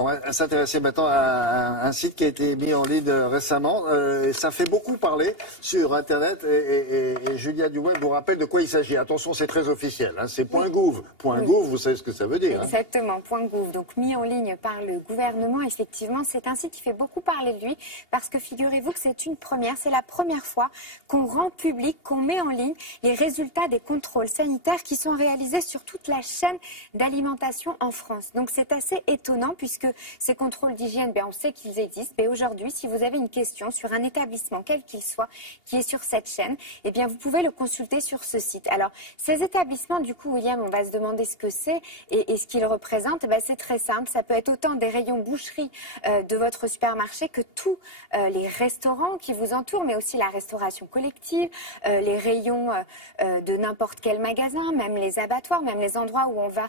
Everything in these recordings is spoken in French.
On va s'intéresser maintenant à un site qui a été mis en ligne récemment. Et ça fait beaucoup parler sur Internet. Et Julia Dumouin vous rappelle de quoi il s'agit. Attention, c'est très officiel. Hein, c'est .gouv. .gouv, vous savez ce que ça veut dire. Exactement, .gouv. Donc mis en ligne par le gouvernement. Effectivement, c'est un site qui fait beaucoup parler de lui. Parce que figurez-vous que c'est une première. C'est la première fois qu'on rend public, qu'on met en ligne les résultats des contrôles sanitaires qui sont réalisés sur toute la chaîne d'alimentation en France. Donc c'est assez étonnant puisque ces contrôles d'hygiène, on sait qu'ils existent. Mais aujourd'hui, si vous avez une question sur un établissement, quel qu'il soit, qui est sur cette chaîne, eh bien, vous pouvez le consulter sur ce site. Alors, ces établissements, du coup, William, on va se demander ce que c'est et ce qu'ils représentent. C'est très simple. Ça peut être autant des rayons boucherie de votre supermarché que tous les restaurants qui vous entourent, mais aussi la restauration collective, les rayons de n'importe quel magasin, même les abattoirs, même les endroits où on va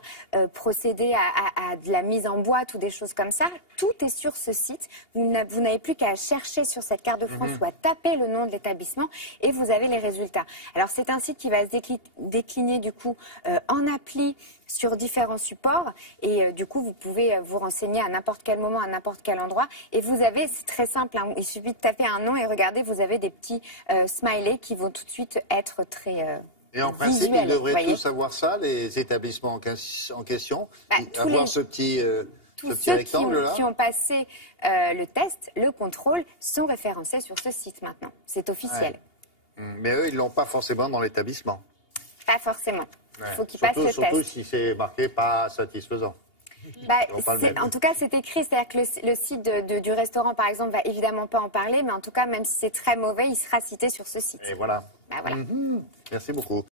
procéder à de la mise en boîte ou des choses comme ça. Tout est sur ce site. Vous n'avez plus qu'à chercher sur cette carte de France ou à taper le nom de l'établissement et vous avez les résultats. Alors c'est un site qui va se décliner du coup en appli sur différents supports et du coup vous pouvez vous renseigner à n'importe quel moment, à n'importe quel endroit et vous avez, c'est très simple, hein, il suffit de taper un nom et regardez, vous avez des petits smileys qui vont tout de suite être très et en principe, ils devraient tous avoir ça, les établissements en question, avoir ce petit rectangle-là. Qui ont passé le test, le contrôle, sont référencés sur ce site maintenant. C'est officiel. Ouais. Mais eux, ils ne l'ont pas forcément dans l'établissement. Pas forcément. Il faut qu'ils passent le test. Surtout si c'est marqué pas satisfaisant. En tout cas, c'est écrit. C'est-à-dire que le site du restaurant, par exemple, va évidemment pas en parler. Mais en tout cas, même si c'est très mauvais, il sera cité sur ce site. Et voilà. Voilà. Merci beaucoup.